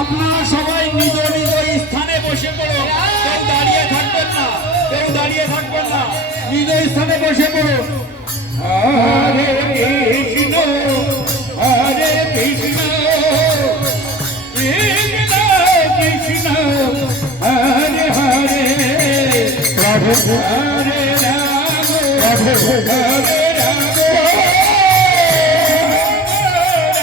আপনারা সবাই নিজ নিজ স্থানে বসে পড়ো। কেউ দাঁড়িয়ে থাকবেন না, কেউ দাঁড়িয়ে থাকবেন না, নিজ স্থানে বসে পড়ো। হরে কৃষ্ণ হরে কৃষ্ণ কৃষ্ণ কৃষ্ণ হরে হরে প্রভু হরে রাম প্রভু হরে